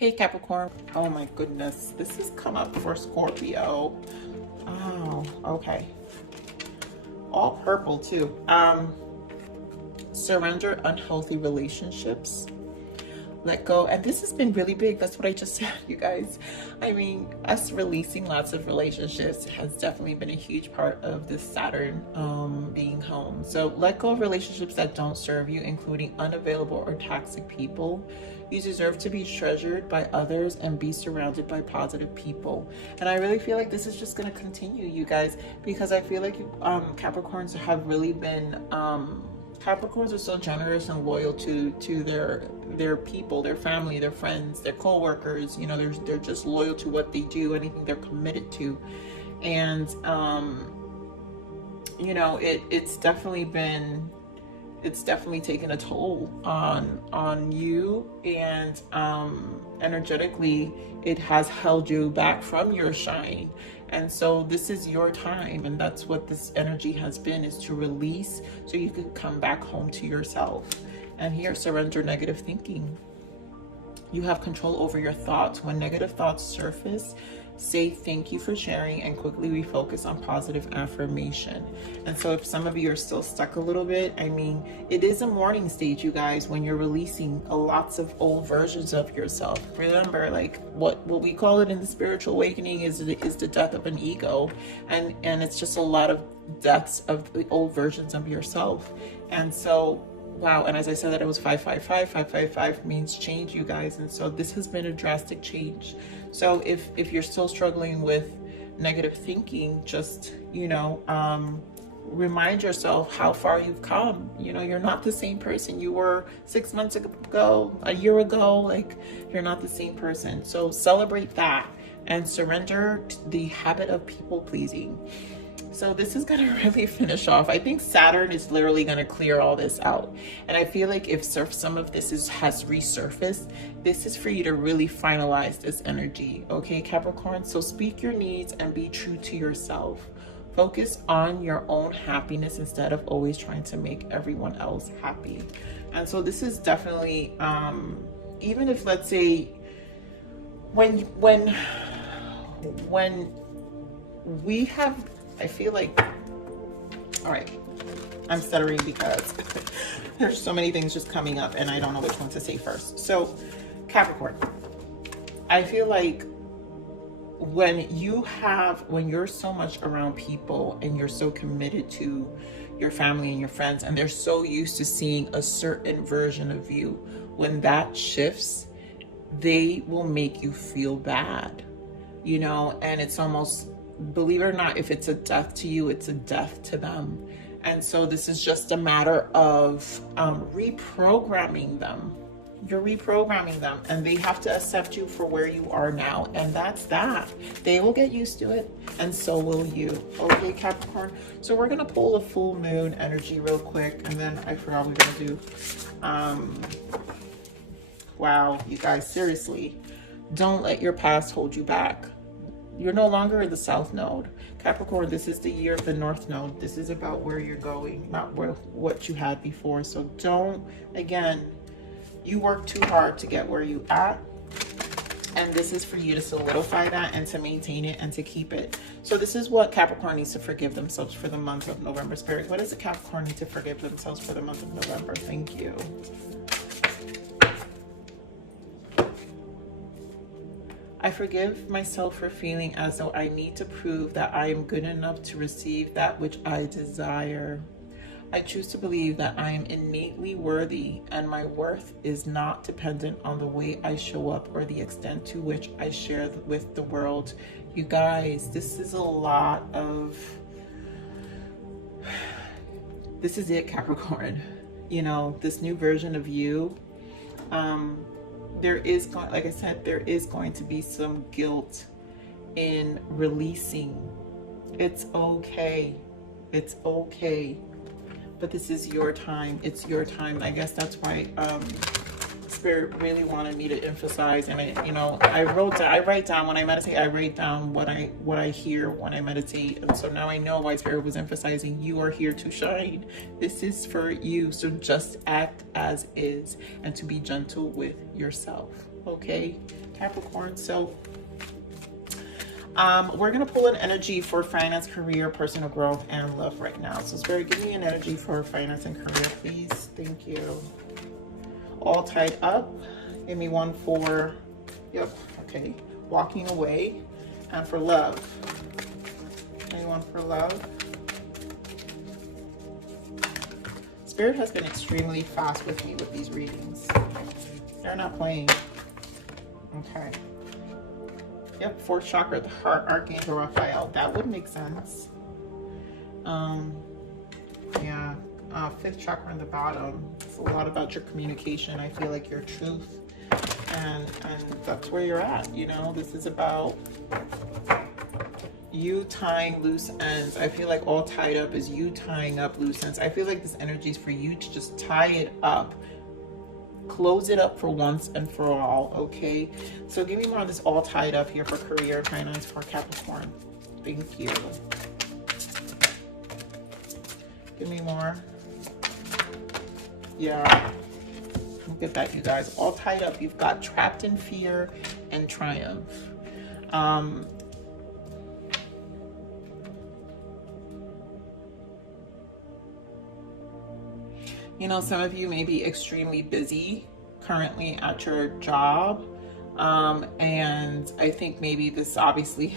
Hey Capricorn. Oh my goodness, this has come up for Scorpio. Oh, okay. All purple too. Surrender unhealthy relationships. Let go. And this has been really big. That's what I just said, you guys. I mean, us releasing lots of relationships has definitely been a huge part of this Saturn being home. So let go of relationships that don't serve you, including unavailable or toxic people. You deserve to be treasured by others and be surrounded by positive people. And I really feel like this is just going to continue, you guys, because I feel like Capricorns have really been Capricorns are so generous and loyal to their people, their family, their friends, their co-workers. You know, they're just loyal to what they do, anything they're committed to. And you know, it's definitely taken a toll on you, and energetically it has held you back from your shine. And so this is your time, and that's what this energy has been, is to release so you can come back home to yourself. And here, surrender negative thinking. You have control over your thoughts. When negative thoughts surface, say thank you for sharing and quickly refocus on positive affirmation. And so if some of you are still stuck a little bit, I mean, it is a mourning stage, you guys, when you're releasing lots of old versions of yourself. Remember, like what we call it in the spiritual awakening is the death of an ego. And it's just a lot of deaths of the old versions of yourself. And so wow, and as I said that it was 555. 555 means change, you guys. And so this has been a drastic change. So if you're still struggling with negative thinking, just, you know, remind yourself how far you've come. You know, you're not the same person you were 6 months ago, a year ago. Like, you're not the same person. So celebrate that and surrender the habit of people pleasing. So this is going to really finish off. I think Saturn is literally going to clear all this out. And I feel like if some of this has resurfaced, this is for you to really finalize this energy. Okay, Capricorn? So speak your needs and be true to yourself. Focus on your own happiness instead of always trying to make everyone else happy. And so this is definitely, even if, let's say, when we have, I feel like, all right, I'm stuttering because there's so many things just coming up and I don't know which one to say first. So Capricorn, I feel like when you're so much around people and you're so committed to your family and your friends, and they're so used to seeing a certain version of you, when that shifts, they will make you feel bad, you know, and it's almost, believe it or not, if it's a death to you, it's a death to them. And so this is just a matter of reprogramming them. You're reprogramming them, and they have to accept you for where you are now. And that's that. They will get used to it, and so will you. Okay, Capricorn? So we're going to pull the full moon energy real quick, and then I forgot we we're going to do. Wow, you guys, seriously, don't let your past hold you back. You're no longer in the South Node. Capricorn, this is the year of the North Node. This is about where you're going, not what you had before. So don't, again, you work too hard to get where you at. And this is for you to solidify that and to maintain it and to keep it. So this is what Capricorn needs to forgive themselves for the month of November. Spirit, what does the Capricorn need to forgive themselves for the month of November? Thank you. I forgive myself for feeling as though I need to prove that I am good enough to receive that which I desire. I choose to believe that I am innately worthy and my worth is not dependent on the way I show up or the extent to which I share with the world. You guys, this is a lot of, this is it, Capricorn. You know, this new version of you, there is, like I said, there is going to be some guilt in releasing. It's okay. It's okay. But this is your time. It's your time. I guess that's why Spirit really wanted me to emphasize. And I write down when I meditate. I write down what I hear when I meditate. And so now I know why Spirit was emphasizing you are here to shine. This is for you. So just act as is and to be gentle with yourself. Okay, Capricorn. So we're going to pull an energy for finance, career, personal growth, and love right now. So Spirit, give me an energy for finance and career, please. Thank you. All tied up. Give me one for, yep, okay, walking away. And for love. Anyone for love? Spirit has been extremely fast with me with these readings. They're not playing. Okay. Yep, fourth chakra, the heart, Archangel Raphael. That would make sense. Yeah, fifth chakra in the bottom. It's a lot about your communication. I feel like your truth, and that's where you're at. You know, this is about you tying loose ends. I feel like all tied up is you tying up loose ends. I feel like this energy is for you to just tie it up. Close it up for once and for all, okay? So give me more of this all tied up here for career, finance, for Capricorn. Thank you. Give me more. Yeah. Look at that, you guys. All tied up. You've got trapped in fear and triumph. You know, some of you may be extremely busy currently at your job. And I think maybe this obviously,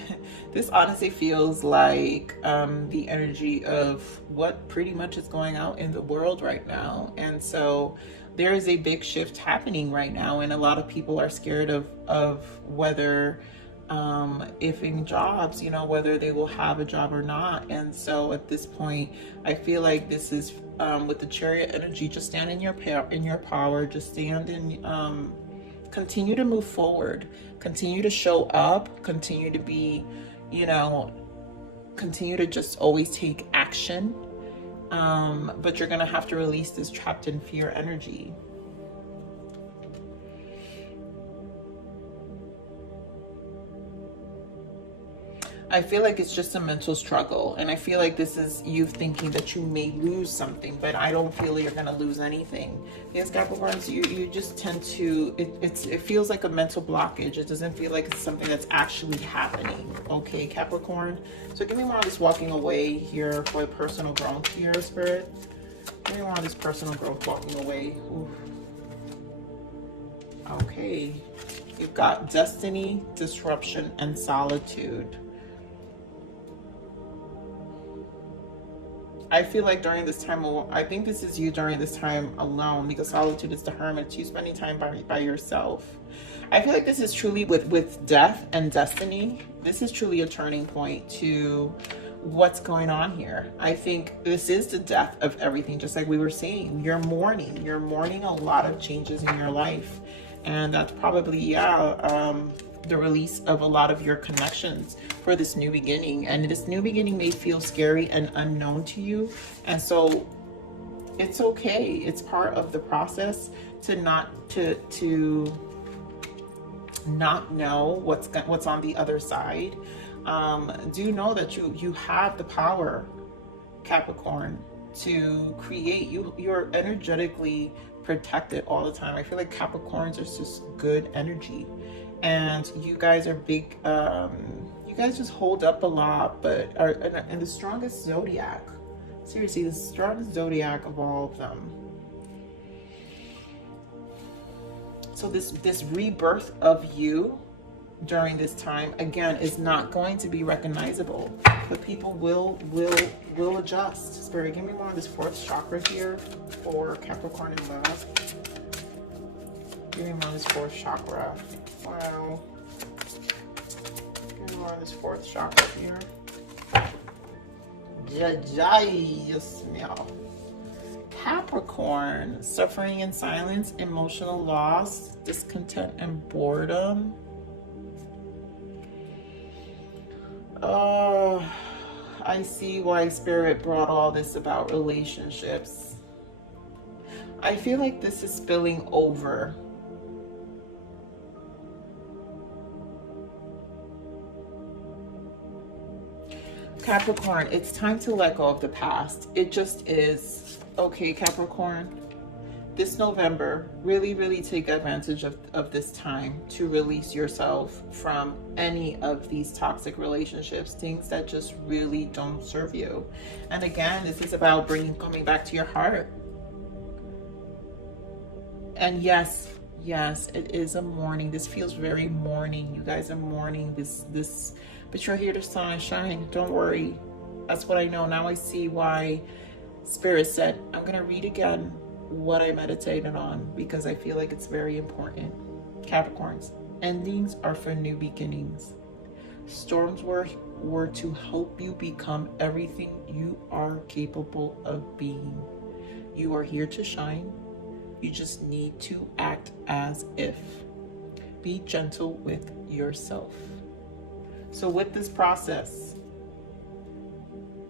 this honestly feels like the energy of what pretty much is going out in the world right now. And so there is a big shift happening right now. And a lot of people are scared of whether, if in jobs, you know, whether they will have a job or not. And so at this point, I feel like this is with the Chariot energy, just stand in your power, just stand in, continue to move forward, continue to show up, continue to be, you know, continue to just always take action. But you're going to have to release this trapped in fear energy. I feel like it's just a mental struggle, and I feel like this is you thinking that you may lose something, but I don't feel you're going to lose anything. Yes, Capricorns, you just tend to, it feels like a mental blockage. It doesn't feel like it's something that's actually happening. Okay, Capricorn. So give me more of this walking away here for personal growth here, Spirit. Give me more of this personal growth walking away. Oof. Okay. You've got destiny, disruption, and solitude. I feel like during this time, I think this is you during this time alone, because solitude is the hermit. It's you spending time by yourself. I feel like this is truly with death and destiny. This is truly a turning point to what's going on here. I think this is the death of everything, just like we were saying. You're mourning a lot of changes in your life. And that's probably, yeah, the release of a lot of your connections for this new beginning. And this new beginning may feel scary and unknown to you. And so it's okay. It's part of the process to not know what's on the other side. Do know that you have the power, Capricorn, to create. You're energetically protected all the time. I feel like Capricorns are just good energy. And you guys are big, you guys just hold up a lot, but are in the strongest zodiac. Seriously, the strongest zodiac of all of them. So this rebirth of you during this time, again, is not going to be recognizable, but people will adjust. Spirit, give me more of this fourth chakra here for Capricorn and love. Give me more of this fourth chakra. Wow. Give me more of this fourth chakra here. Yes, meow. Capricorn, suffering in silence, emotional loss, discontent, and boredom. Oh, I see why Spirit brought all this about relationships. I feel like this is spilling over. Capricorn, it's time to let go of the past. It just is. Okay, Capricorn, this November, really take advantage of this time to release yourself from any of these toxic relationships, things that just really don't serve you. And again, this is about coming back to your heart. And yes, it is a morning. This feels very morning. You guys are mourning this, but you're here to shine. Don't worry. That's what I know. Now I see why Spirit said, I'm going to read again what I meditated on, because I feel like it's very important. Capricorns, endings are for new beginnings. Storms were to help you become everything you are capable of being. You are here to shine. You just need to act as if. Be gentle with yourself. So with this process,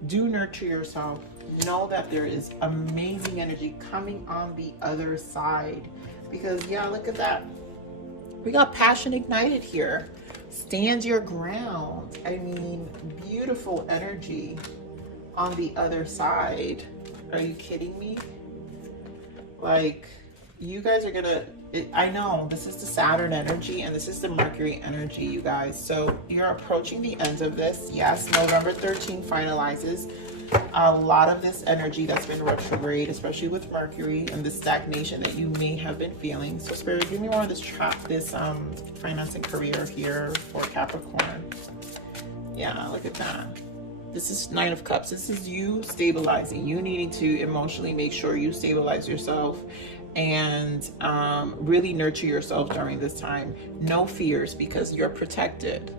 do nurture yourself. Know that there is amazing energy coming on the other side. Because yeah, look at that. We got passion ignited here. Stand your ground. I mean, beautiful energy on the other side. Are you kidding me? Like, you guys are gonna, I know this is the Saturn energy and this is the Mercury energy, you guys. So you're approaching the end of this. Yes, November 13 finalizes a lot of this energy that's been retrograde, especially with Mercury and the stagnation that you may have been feeling. So Spirit, give me more of this finance and career here for Capricorn. Yeah, look at that. This is Nine of Cups. This is you stabilizing. You needing to emotionally make sure you stabilize yourself and really nurture yourself during this time. No fears, because you're protected.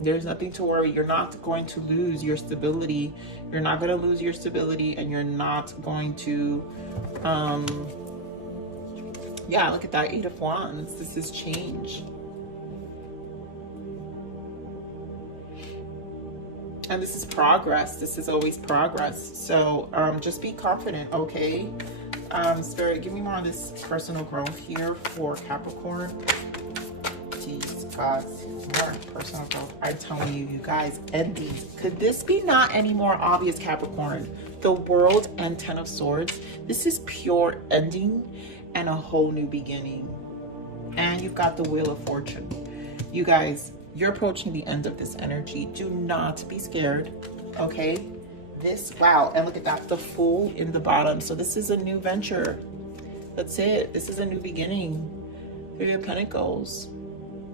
There's nothing to worry. You're not going to lose your stability. You're not going to lose your stability, and you're not going to, yeah, look at that, 8 of Wands. This is change. And this is progress. This is always progress. So just be confident, okay? Spirit, give me more of this personal growth here for Capricorn. Jeez, God, more personal growth. I'm telling you, you guys, endings. Could this be not any more obvious, Capricorn? The World and 10 of Swords. This is pure ending and a whole new beginning. And you've got the Wheel of Fortune. You guys, you're approaching the end of this energy. Do not be scared, okay? This, wow, and look at that, the Fool in the bottom. So this is a new venture. That's it. This is a new beginning. Three of Pentacles.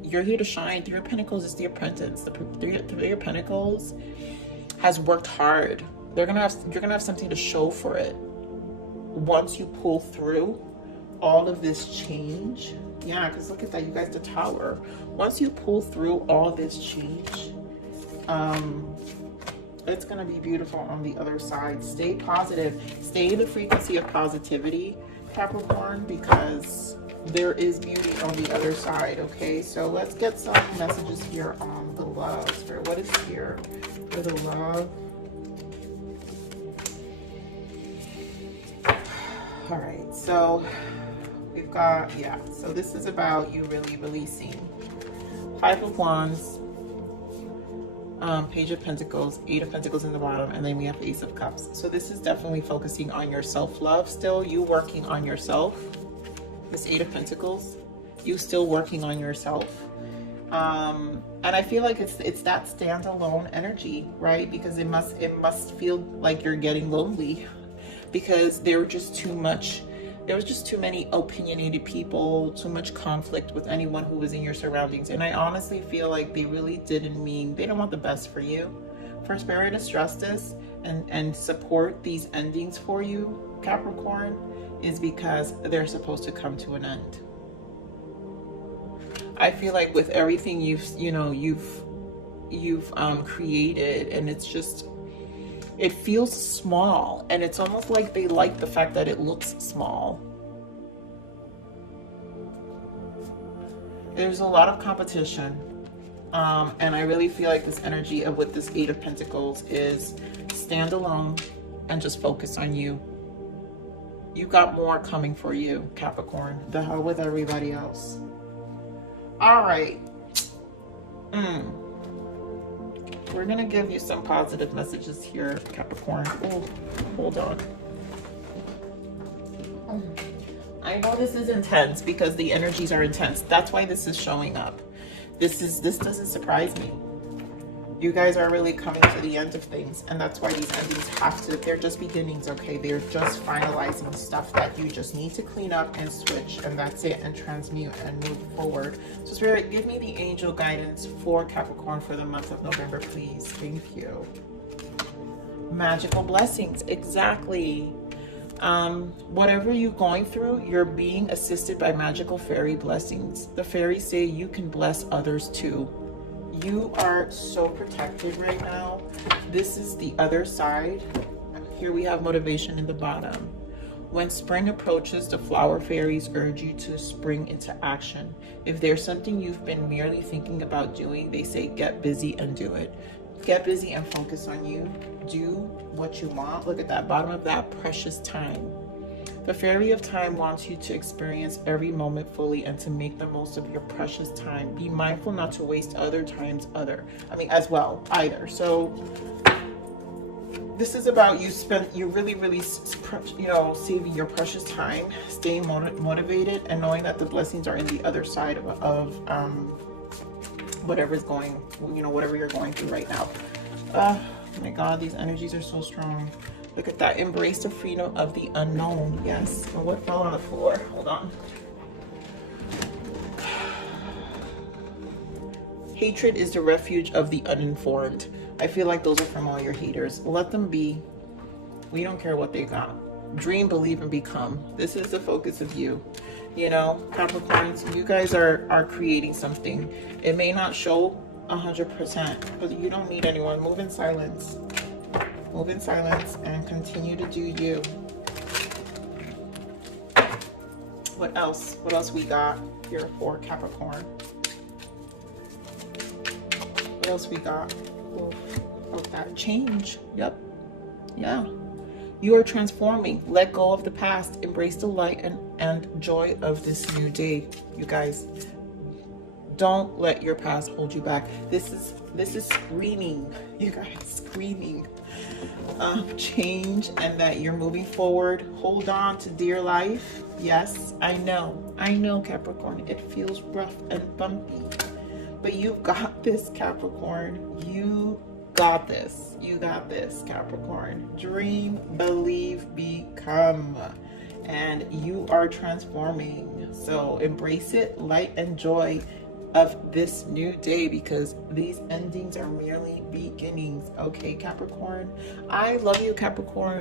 You're here to shine. Three of Pentacles is the Apprentice. The Three of Pentacles has worked hard. You're gonna have something to show for it. Once you pull through all of this change, yeah, because look at that, you guys, the Tower. Once you pull through all this change, it's gonna be beautiful on the other side. Stay positive. Stay in the frequency of positivity, Capricorn, because there is beauty on the other side, okay? So let's get some messages here on the love. Spirit, what is here for the love? All right, so we've got, yeah, so this is about you really releasing. 5 of Wands, Page of Pentacles, 8 of Pentacles in the bottom, and then we have Ace of Cups. So this is definitely focusing on your self-love still, you working on yourself. This 8 of Pentacles, you still working on yourself. And I feel like it's that standalone energy, right? Because it must feel like you're getting lonely, because there was just too many opinionated people, too much conflict with anyone who was in your surroundings. And I honestly feel like they really they don't want the best for you. For Spirit to stress this and support these endings for you, Capricorn, is because they're supposed to come to an end. I feel like with everything you've created, and it's just, it feels small, and it's almost like they like the fact that it looks small. There's a lot of competition, and I really feel like this energy of with this 8 of Pentacles is stand alone and just focus on you. You got more coming for you, Capricorn. The hell with everybody else. All right. We're going to give you some positive messages here, Capricorn. Oh, hold on. I know this is intense because the energies are intense. That's why this is showing up. This doesn't surprise me. You guys are really coming to the end of things, and that's why these endings they're just beginnings, okay? They're just finalizing stuff that you just need to clean up and switch, and that's it, and transmute and move forward. So Spirit, give me the angel guidance for Capricorn for the month of November, please. Thank you. Magical blessings, exactly. Whatever you're going through, you're being assisted by magical fairy blessings. The fairies say you can bless others too. You are so protected right now. This is the other side. Here we have motivation in the bottom. When spring approaches, the flower fairies urge you to spring into action. If there's something you've been merely thinking about doing, they say get busy and do it. Get busy and focus on you. Do what you want. Look at that bottom of that, precious time. The fairy of time wants you to experience every moment fully and to make the most of your precious time. Be mindful not to waste other times as well either. So this is about you really saving your precious time, staying motivated, and knowing that the blessings are in the other side of whatever you're going through right now. Oh my God, these energies are so strong. Look at that. Embrace the freedom of the unknown. Yes. And what fell on the floor? Hold on. Hatred is the refuge of the uninformed. I feel like those are from all your haters. Let them be. We don't care what they got. Dream, believe, and become. This is the focus of you. You know, Capricorns, you guys are creating something. It may not show 100%, but you don't need anyone. Move in silence. Move in silence and continue to do you. What else? What else we got here for Capricorn? What else we got? Oh, that change. Yep. Yeah. You are transforming. Let go of the past. Embrace the light and joy of this new day, you guys. Don't let your past hold you back. This is screaming, you guys, screaming change, and that you're moving forward. Hold on to dear life. Yes, I know, Capricorn. It feels rough and bumpy, but you've got this, Capricorn. You got this. You got this, Capricorn. Dream, believe, become. And you are transforming. So embrace it, light and joy of this new day, because these endings are merely beginnings. Okay, Capricorn? I love you, Capricorn.